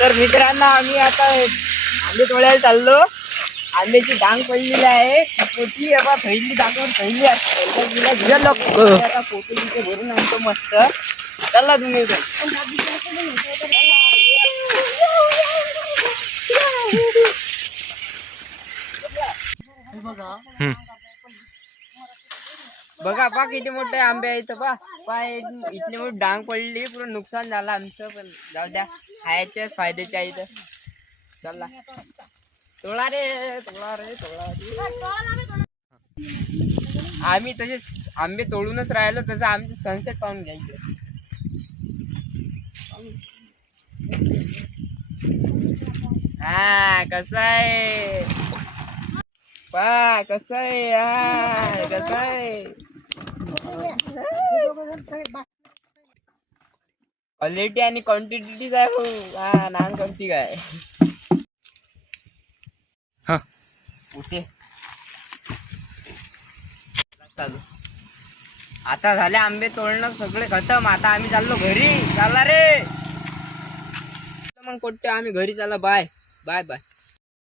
तर मित्रांनो आम्ही आता आंबे तोडायला चाललो. आंब्याची डांग पडलेली आहे मोठी. आता पहिली दाखवून पहिली आता फोटो तिथे भरून आणतो मस्त. चला तुम्ही बघा पा किती मोठे आंबे आहेत पा इतली मोठी डांग पडली. पूर्ण नुकसान झालं आमचं. पण जाऊ द्या, खायचेच फायद्याचे आहेत. चला तोळा रे तोळा रे तोळा रे. आम्ही तसे आंबे तोडूनच राहिलो. तसं आमचं सनसेट पाहून घ्यायचं. हा कसं आहे पा कसं आहे. हा कसं आहे. क्वालिटी आणि क्वांटिटीच आहे भाऊ. हा नान करती काय उठे चालू. आता झाले आंबे तोडणं सगळे खतम. आता आम्ही चाललो घरी. चला रे मग कोणते आम्ही घरी. चला बाय बाय बाय.